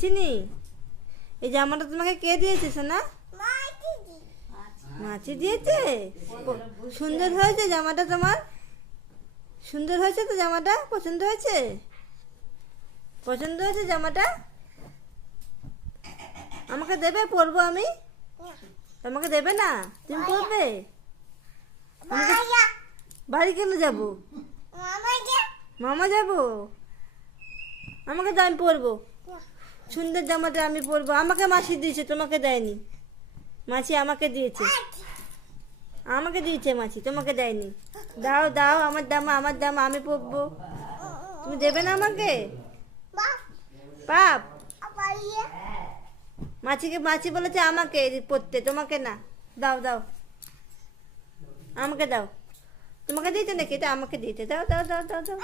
চিনি, এই জামাটা তোমাকে কে দিয়েছে সোনা? মাছি দিয়েছে। সুন্দর হয়েছে জামাটা তোমার? সুন্দর হয়েছে তো জামাটা? পছন্দ হয়েছে? পছন্দ হয়েছে জামাটা? আমাকে দেবে? পরবো আমি? আমাকে দেবে না? তুমি পরবে? বাড়ি কেন যাবো? মামা যাবো? আমাকে দাও, আমি পরবো। সুন্দর জামাটা আমি পরবো। আমাকে মাছি দিয়েছে, তোমাকে দেয়নি। মাছি আমাকে দিয়েছে। আমাকে দিয়েছে মাছি, তোমাকে দেয়নি। দাও দাও, আমার জামা আমি পরবো। তুমি দেবে না আমাকে? পাপ। মাছি বলেছে আমাকে পরতে, তোমাকে না। দাও দাও, আমাকে দাও। তোমাকে দিয়েছে নাকি? এটা আমাকে দিয়েছে। দাও দাও দাও দাও দাও।